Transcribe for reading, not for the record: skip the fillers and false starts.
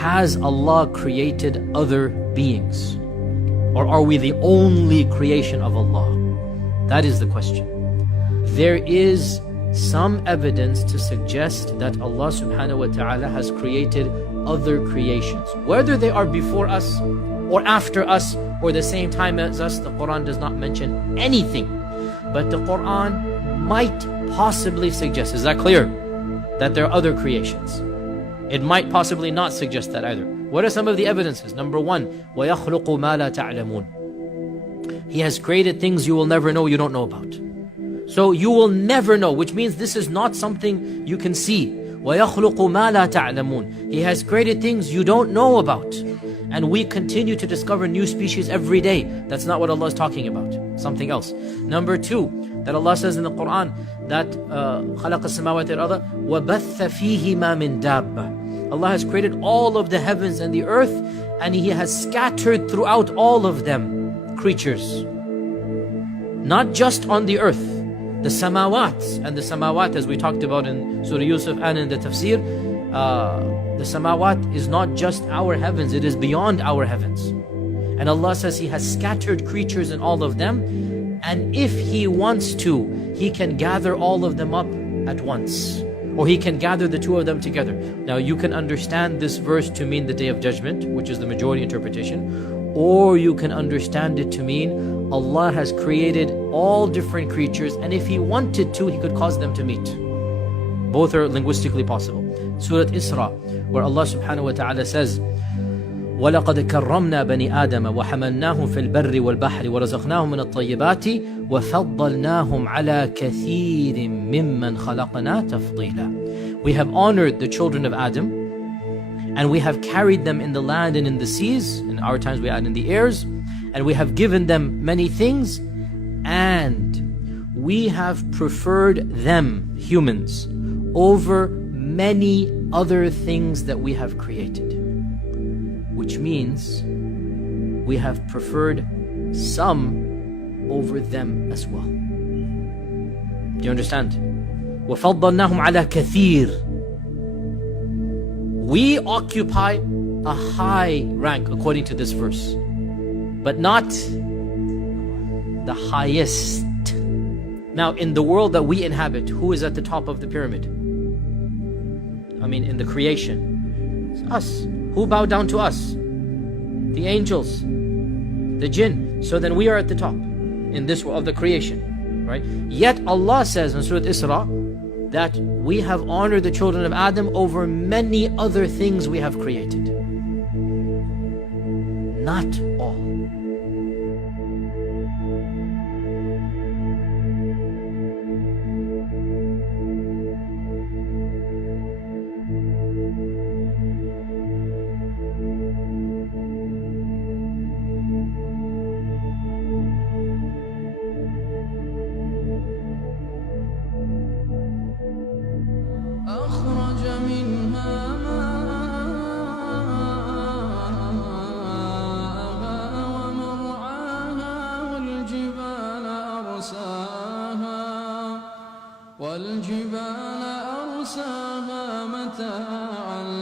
Has Allah created other beings? Or are we the only creation of Allah? That is the question. There is some evidence to suggest that Allah subhanahu wa ta'ala has created other creations. Whether they are before us or after us or the same time as us, the Quran does not mention anything. But the Quran might possibly suggest, is that clear? That there are other creations. It might possibly not suggest that either. What are some of the evidences? Number one, وَيَخْلُقُ مَا لَا تَعْلَمُونَ. He has created things you will never know, you don't know about. So you will never know, which means this is not something you can see. وَيَخْلُقُ مَا لَا تَعْلَمُونَ. He has created things you don't know about. And we continue to discover new species every day. That's not what Allah is talking about. Something else. Number two, that Allah says in the Quran that خَلَقَ السَّمَاوَاتِ وَالْأَرْضَ وَبَثَّ فِيهِمَا مِن دَابَّةٍ. Allah has created all of the heavens and the earth, and He has scattered throughout all of them creatures. Not just on the earth. The samawat, and the samawat, as we talked about in Surah Yusuf and in the tafsir, the samawat is not just our heavens, it is beyond our heavens. And Allah says He has scattered creatures in all of them, and if He wants to, He can gather all of them up at once. Or He can gather the two of them together. Now you can understand this verse to mean the Day of Judgment, which is the majority interpretation. Or you can understand it to mean Allah has created all different creatures, and if He wanted to, He could cause them to meet. Both are linguistically possible. Surah Isra, where Allah subhanahu wa ta'ala says, وَلَقَدْ كَرَّمْنَا بَنِي آدَمَ وَحَمَلْنَاهُمْ فِي الْبَرِّ وَالْبَحْرِ وَرَزَقْنَاهُمْ مِنَ الطَّيِّبَاتِ وَفَضَّلْنَاهُمْ عَلَى كَثِيرٍ مِّمَّنْ خَلَقْنَا تَفْضِيلًا. We have honored the children of Adam, and we have carried them in the land and in the seas. In our times we add in the airs. And we have given them many things, and we have preferred them, humans, over many other things that we have created. Which means we have preferred some over them as well. Do you understand? وَفَضَّلْنَاهُمْ عَلَى كَثِيرٍ. We occupy a high rank according to this verse, but not the highest. Now, in the world that we inhabit, who is at the top of the pyramid? I mean, in the creation, it's us. Who bowed down to us? The angels, the jinn. So then we are at the top in this world of the creation, right? Yet Allah says in Surah Isra that we have honored the children of Adam over many other things we have created. Not all. والجبال أرساها متاعا